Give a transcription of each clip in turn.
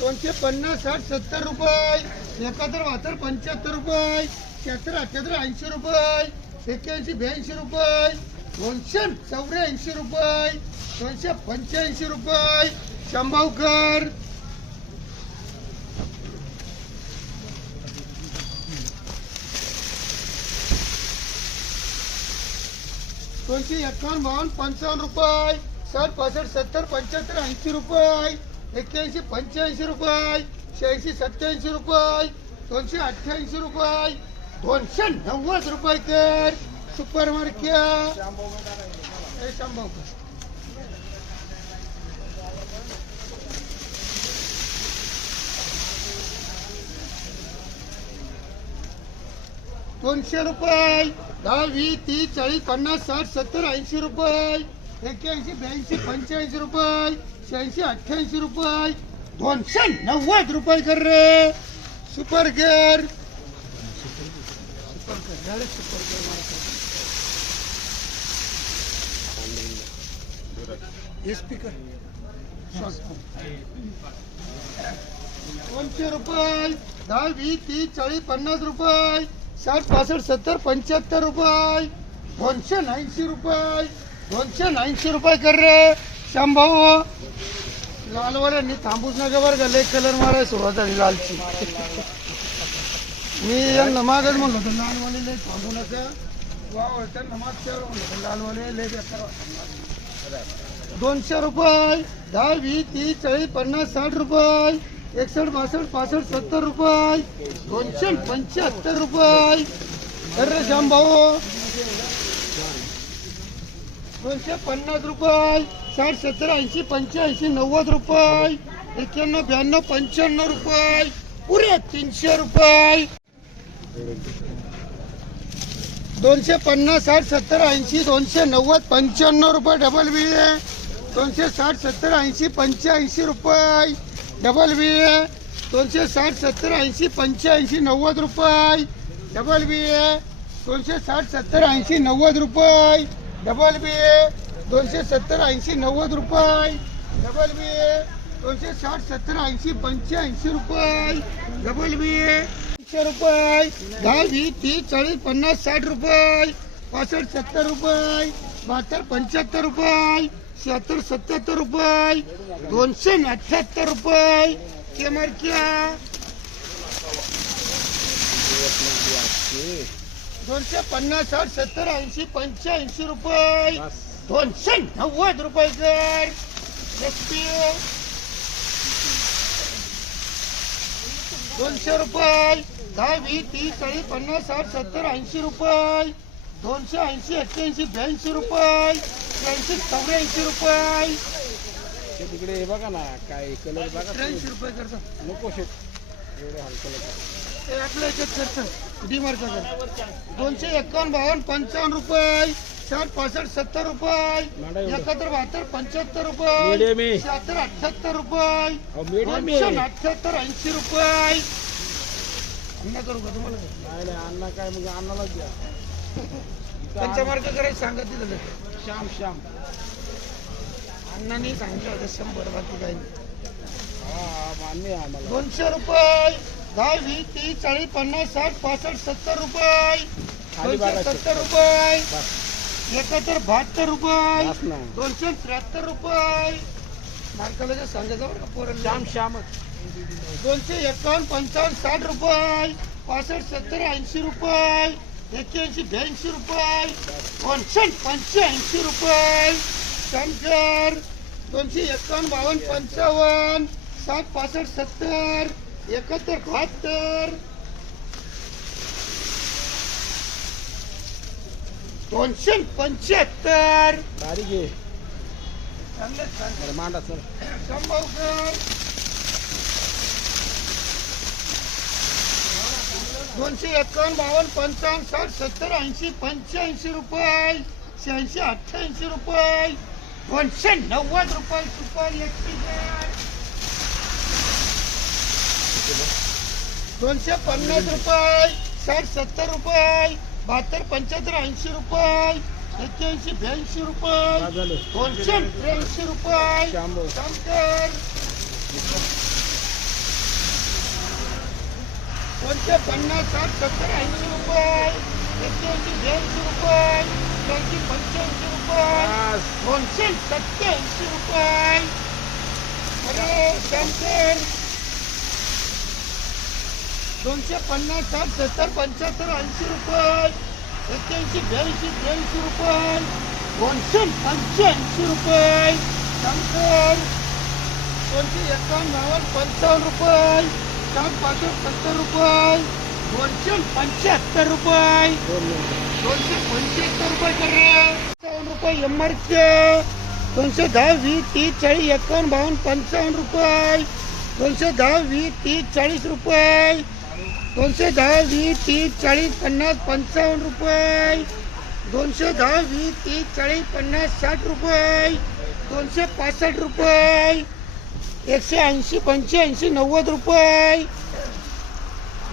दोनशे पन्नास साठ सत्तर रुपये. एकाहत्तर बहात्तर पंच्याहत्तर रुपये. शहात्तर अठ्याहत्तर ऐंशी रुपये. एक्क्याऐंशी ब्याऐंशी रुपये. दोनशे चौऱ्याऐंशी रुपये. दोनशे पंच्याऐंशी रुपये. शंभावकर. दोनशे एकावन्न बावन्न पंचावन्न रुपये. साठ पासष्ट सत्तर पंच्याहत्तर ऐंशी रुपये. एक्क्याऐंशी पंच्याऐंशी रुपये शहाऐंशी सत्याऐंशी रुपये दोनशे अठ्ठ्याऐंशी रुपये दोनशे नव्वद रुपये कर सुपर मार्केट. हे दोनशे रुपये दहा वीस तीस चाळीस पन्नास साठ सत्तर ऐंशी रुपये. एक्क्याऐंशी ब्याऐंशी पंच्याऐंशी रुपये शहाऐंशी अठ्ठ्याऐंशी रुपये दोनशे नव्वद रुपये कर रे. सुपर गेअर स्पीकर दोनशे रुपये दहा वीस तीस चाळीस पन्नास रुपये साठ पासष्ट सत्तर पंच्याहत्तर रुपये दोनशे ऐंशी रुपये. दोनशे ऐंशी रुपये कर रे शांभाऊ लालवाल्यांनी थांबूच नका बरं का लय कलर मारायला सुरुवात झाली लालची. मी यांना मागच म्हणलो होतो लालवाले लय थांबू नका. वाव त्यांना मागच्यावर म्हणलं होतं लालवाले लय दोनशे रुपये दहा वीस तीस चाळीस पन्नास साठ रुपये एकसष्ट बासष्ट पासष्ट सत्तर रुपये दोनशे पंच्याहत्तर रुपये. अरे श्याम भाऊ दोनशे पन्नास रुपये. साठ, सत्तर, ऐंशी नव्वद रुपये. एक्क्याण्णव, ब्याण्णव, पंच्याण्णव रुपये. पुरे तीनशे रुपये. दोनशे साठ, सत्तर, ऐंशी, दोनशे नव्वद रुपये डबल बी ए दोनशे साठ, सत्तर, ऐंशी, पंच्याऐंशी रुपये. डबल बी ए दोनशे साठ, सत्तर, ऐंशी, पंच्याऐंशी, नव्वद रुपये. डबल बी ए दोनशे साठ, सत्तर, ऐंशी, नव्वद रुपये. डबल बी ए दोनशे सत्तर ऐंशी नव्वद रुपये. डबल बी ए दोनशे साठ सत्तर ऐंशी पंच्याऐंशी रुपये. डबल बी ए तीनशे रुपये. दहा वीस तीस चाळीस पन्नास साठ रुपये. पासष्ट सत्तर रुपये. बहात्तर पंच्याहत्तर रुपये. शहात्तर सत्याहत्तर रुपये. दोनशे अठ्ठ्याहत्तर रुपये. केमरक्या दोनशे पन्नास साठ सत्तर ऐंशी पंच्याऐंशी रुपये. दोनशे नव्वद रुपये एसपी दोनशे रुपये. दहा वीस तीस चाळीस पन्नास साठ सत्तर ऐंशी रुपये. दोनशे ऐंशी एक्क्याऐंशी ब्याऐंशी रुपये. त्र्याऐंशी चौऱ्याऐंशी रुपये. ते तिकडे हे बघा ना काय कलर बघा त्र्याऐंशी रुपये करतो नको शेत एवढे हलकं याच्यात कर दोनशे एकावन्न बावन्न पंचावन्न रुपये. साठ पासष्ट सत्तर रुपये. एकाहत्तर बहात्तर पंच्याहत्तर रुपये. शहात्तर अठ्ठ्याहत्तर रुपये. अठ्ठ्याहत्तर ऐंशी रुपये. अन्ना करू का तुम्हाला? नाही अण्णा काय मग अण्णालाच द्या. पंचमार्क करायचं सांगत दिलं श्याम श्याम. अण्णांनी सांगितलं होतं शंभर बाकी काही नाही. मान्य आहे आम्हाला. दोनशे रुपये. दहा वीस तीस चाळीस पन्नास साठ पासष्ट सत्तर रुपये. दोनशे. सत्तर रुपये. एकाहत्तर बहात्तर रुपये. दोनशे त्र्याहत्तर रुपये. मार्काला सांगायचं बरं का पोरांना. श्याम श्यामच. दोनशे एकावन्न पंचावन्न साठ रुपये. पासष्ट सत्तर ऐंशी रुपये. एक्क्याऐंशी ब्याऐंशी रुपये. दोनशे पंच्याऐंशी रुपये. शंकर दोनशे एकावन्न बावन्न पंचावन्न साठ पासष्ट सत्तर. एकाहत्तर बहात्तर दोनशे पंच्याहत्तर बारीक आहे बरं मांडा शंभरकर दोनशे एकावन्न बावन्न पंचावन्न साठ सत्तर ऐंशी पंच्याऐंशी रुपये शहाऐंशी अठ्ठ्याऐंशी रुपये दोनशे नव्वद रुपये सुपर दोनशे पन्नास रुपये साठ सत्तर रुपये बहात्तर पंच्याहत्तर ऐंशी रुपये एक्क्याऐंशी ब्याऐंशी रुपये? दोनशे त्र्याऐंशी रुपये. शंकर दोनशे पन्नास साठ सत्तर ऐंशी रुपये एक्क्याऐंशी ब्याऐंशी रुपये दोनशे पंच्याऐंशी रुपये दोनशे सत्याऐंशी रुपये. अरे शंकर दोनशे पन्नास साठ सत्तर पंच्याहत्तर ऐंशी रुपये. सत्याऐंशी ब्याऐंशी त्र्याऐंशी रुपये. दोनशे पंच्याऐंशी रुपये. शंकर दोनशे एकावन्न नव्वद पंचावन्न रुपये. साठ पासष्ट सत्तर रुपये. दोनशे पंच्याहत्तर रुपये. दोन दोनशे पंच्याहत्तर रुपये पंचावन्न रुपये एम आर दोनशे दहा वीस तीस चाळीस एकावन्न बावन्न पंचावन्न रुपये. दोनशे दहा वीस तीस चाळीस रुपये. दोनशे दहा वीस तीस चाळीस पन्नास पंचावन्न रुपये. दोनशे दहा वीस तीस चाळीस पन्नास साठ रुपये. दोनशे पासष्ट रुपये. एकशे ऐंशी पंच्याऐंशी नव्वद रुपये.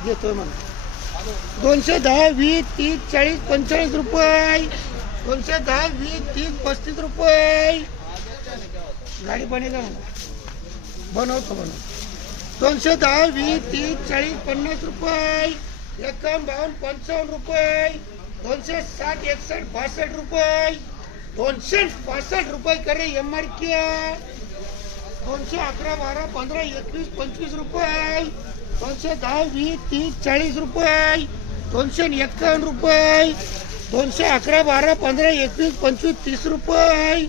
घेतोय मला दोनशे दहा वीस तीस चाळीस पंचेचाळीस रुपये. दोनशे दहा वीस तीस पस्तीस रुपये. गाडी बने का? बनवतो बनवतो. दोनशे दहा वीस तीस चाळीस पन्नास रुपये. एकावन्न बावन्न पंचावन्न रुपये. दोनशे साठ एकसष्ट बासष्ट रुपये. दोनशे पासष्ट रुपये करे एम आर दोनशे अकरा बारा पंधरा एकवीस पंचवीस रुपये. दोनशे दहा वीस तीस चाळीस रुपये. दोनशे एक्कावन्न रुपये. दोनशे अकरा बारा पंधरा एकवीस पंचवीस तीस रुपये.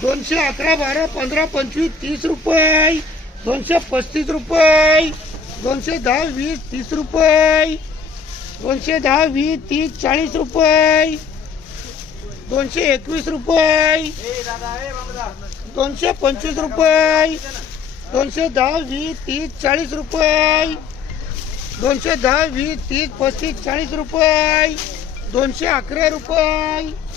दोनशे अकरा बारा पंधरा पंचवीस तीस रुपये. दोनशे पस्तीस रुपये. दोनशे दहा वीस तीस रुपये. दोनशे दहा वीस तीस चाळीस रुपये. दोनशे एकवीस रुपये. दोनशे पंचवीस रुपये. दोनशे दहा वीस तीस चाळीस रुपये. दोनशे दहा वीस तीस पस्तीस चाळीस रुपये. दोनशे अकरा रुपये.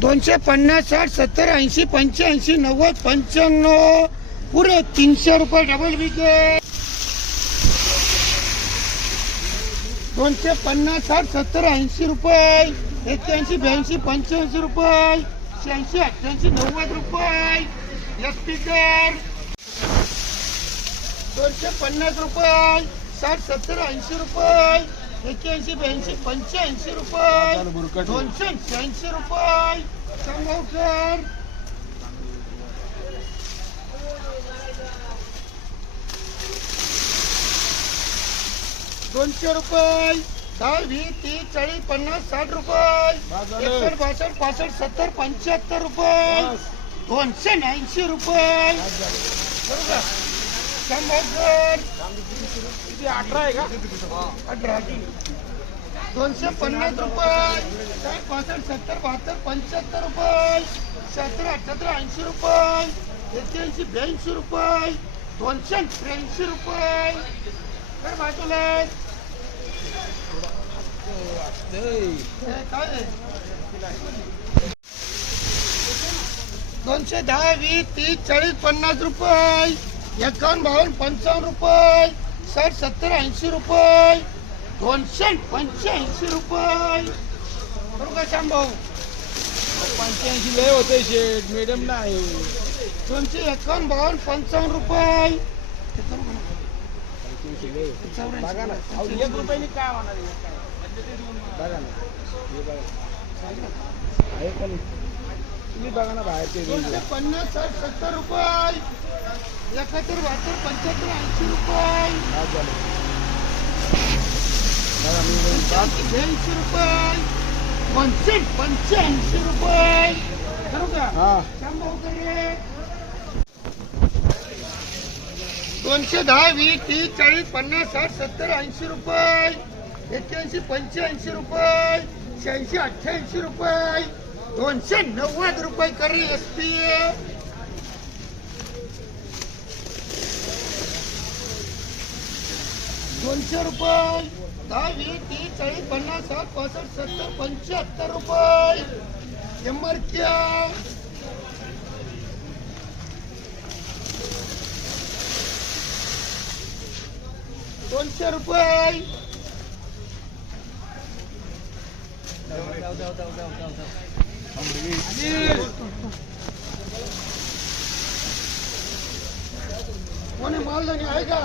दोनशे पन्नास साठ सत्तर ऐंशी पंच्याऐंशी नव्वद पंच्याण्णव पुरे तीनशे रुपये डबल विकेट दोनशे पन्नास साठ सत्तर ऐंशी रुपये एक्क्याऐंशी ब्याऐंशी पंच्याऐंशी रुपये शहाऐंशी अठ्ठ्याऐंशी नव्वद रुपये स्पीकर दोनशे पन्नास रुपये. साठ सत्तर ऐंशी रुपये. एक्क्याऐंशी ब्याऐंशी पंच्याऐंशी रुपये. दोनशे शहाऐंशी रुपये. संभवकर दोनशे रुपये. दहा वीस तीस चाळीस पन्नास साठ रुपये. एकसष्ट बासष्ट पासष्ट सत्तर पंच्याहत्तर रुपये. दोनशे ऐंशी रुपये. बरोबर. शंभर किती अठरा आहे का? अठरा दोनशे पन्नास रुपये. काय पासष्ट सत्तर बहात्तर पंच्याहत्तर रुपये. सतरा अठ्याहत्तर ऐंशी रुपये. एक्क्याऐंशी ब्याऐंशी रुपये. दोनशे त्र्याऐंशी रुपये. काय बाजूला काय आहे? दोनशे दहा वीस तीस चाळीस पन्नास रुपये. एकावन्न बावन्न पंचावन्न रुपये. साठ सत्तर ऐंशी रुपये. दोनशे पंच्याऐंशी रुपये. बरोबर का श्याम भाऊ पंच्याऐंशी लय होते शेट मिडियम नाही दोनशे एकावन्न बावन्न पंचावन्न रुपये. बघा ना. एक रुपयाने काय होणार आहे? बघा ना. हे बघा. आहे? तुम्ही बघा पन्नास साठ सत्तर रुपये. एकाहत्तर बहात्तर पंच्याहत्तर ऐंशी रुपये. ब्याऐंशी रुपये. दोनशे पंच्याऐंशी रुपये. करू का? हा. दोनशे दहा वीस तीस चाळीस पन्नास साठ सत्तर ऐंशी रुपये. एक्क्याऐंशी पंच्याऐंशी रुपये. शहाऐंशी अठ्ठ्याऐंशी रुपये. दोनशे नव्वद रुपये करी एस पी दोनशे रुपये. दहा वीस तीस चाळीस पन्नास साठ पासष्ट सत्तर पंच्याहत्तर रुपये. एम आर क्या दोनशे रुपये. कोणी माल नाही आहे का?